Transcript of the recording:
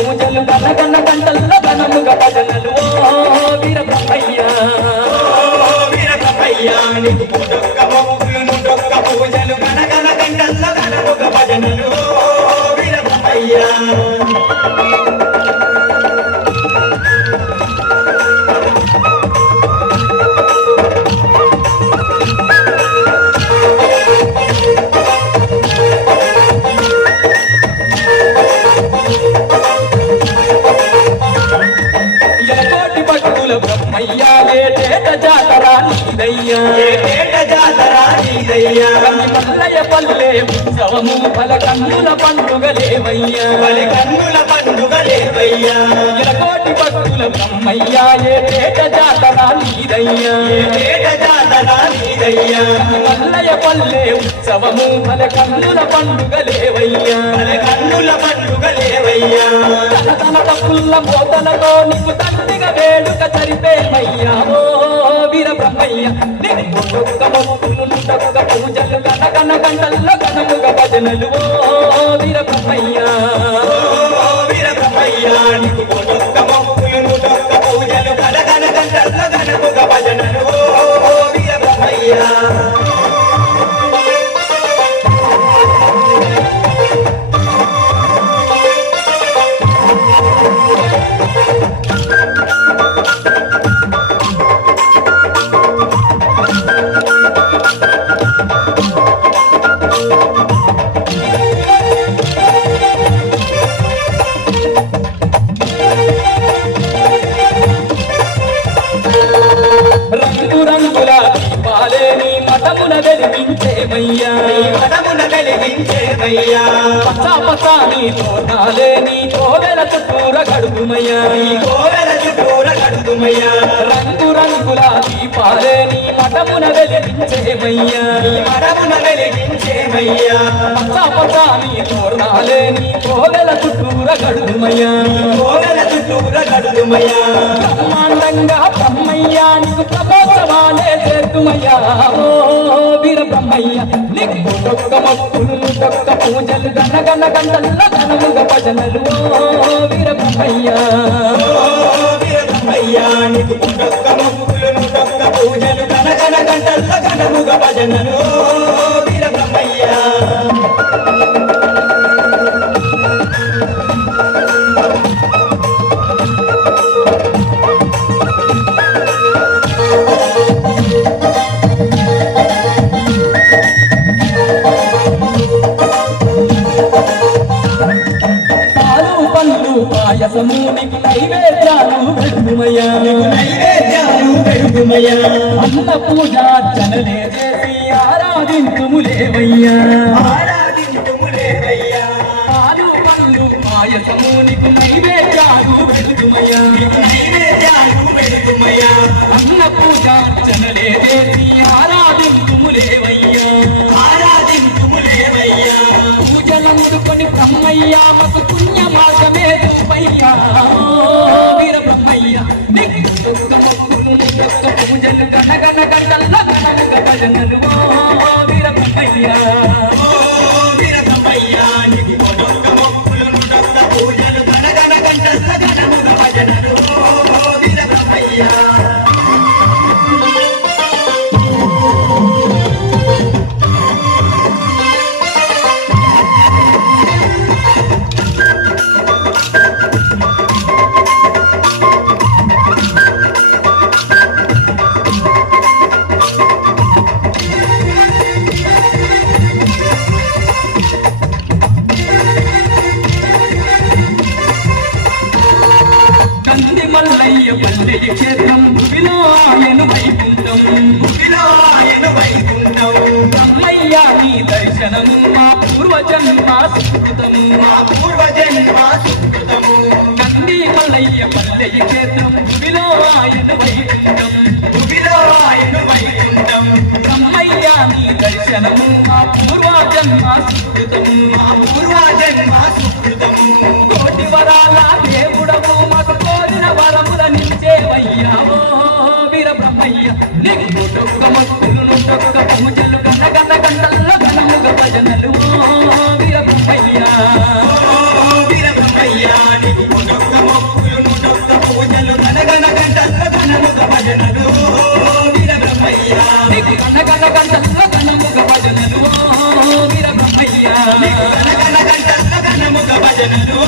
పూజలు గనగన గంటల్లో గనముగా భజనలు. ఓ వీర బ్రహ్మయ్య. వీర బ్రహ్మయ్య నీకు పూజొక్క మొక్కులు నుడొక్క పూజలు గనగన గంటల్లో గనముగా భజనలు. వీర బ్రహ్మయ్య. బ్రహ్మయ్యా ఏటేట జాతర నీదయ్యా? ఏటేట జాతర నీదయ్యా మల్లయ్య పల్లె ఉత్సవము ఫల కన్నుల పండుగలేవయ్యా. బలి కన్నుల పండుగ లేవయ్యా ఎలకోటి భక్తుల బ్రహ్మయ్య ఏటేట జాతర నీదయ్యా. ఏటేట జాతర నీదయ్యా. మల్లయ్య పల్లె ఉత్సవము ఫల కన్నుల పండుగలేవయ్యా. బలి కన్నుల పండుగ లేవయ్యా తన తన పోతలతో నీకు తండ్రిగా వేడుక చరిపేమయ్యా ఓ వీర బ్రహ్మయ్య నీకు పుట్టుక మొక్కులు నుటొక్క పూజలు కన కన గంటల్లో కనముగ భజనలు. ఓ వీర బ్రహ్మయ్య ఓ వీరభయ్యా నీకు కొనొక్క మొక్కులు నూటొక్క పూజలు కనకన గంటల్లో గణముగ భజనలు. ఓ వీరభయ్యా రంగు రంగుల దీపాలే నీ మఠమున వెలిగించేమయ్యా. మనమున వెలిగించేవయ్యా పచ్చ పచ్చాని తోటాలే నీ కోవెల చుట్టూర గడుపుమయ్యా. ఈ కోవెల చుట్టూర కడుతుమయ్యా రంగు రంగుల దీపాలే నీ మఠమున వెలిగించేమయ్యా ఈ మనమున వెలిగించేవయ్యా నీ తోరణాలే నీ కోవెల చుట్టూర గడుమయ్యా కోవెల చుట్టూర గడుమయ్యా బ్రహ్మాండంగా బ్రహ్మయ్యా నీకు ప్రభోత్సవాలే చేతుమయ్యా ఓ వీర బ్రహ్మయ్య నీకు ఒక్కొక్క మొక్కులు ఒక్కొక్క పూజలు గన గన గంటల్ల గనముగ భజనలు ఓ వీర బ్రహ్మయ్యా వీర బ్రహ్మయ్యా నీకు నూటొక్క భజనను పూజార్చనలే చేసి ఆరాధించుములేవయ్యా ఆరాధించుములేవయ్యా పాలు పళ్ళు పాయసము నీకు నైవేద్యాలు అన్న పూజార్చనలే చేసి గనముగ కంది మల్లయ్య పల్లె క్షేత్రం భూమిలో ఆయన వైకుంఠం. భూమిలో ఆయన వైకుంఠం. బ్రహ్మయ్య నీ దర్శనం మా పూర్వజన్మ సుకృతం మా పూర్వ నీకు గనగన గంట గనముగ భజనలు.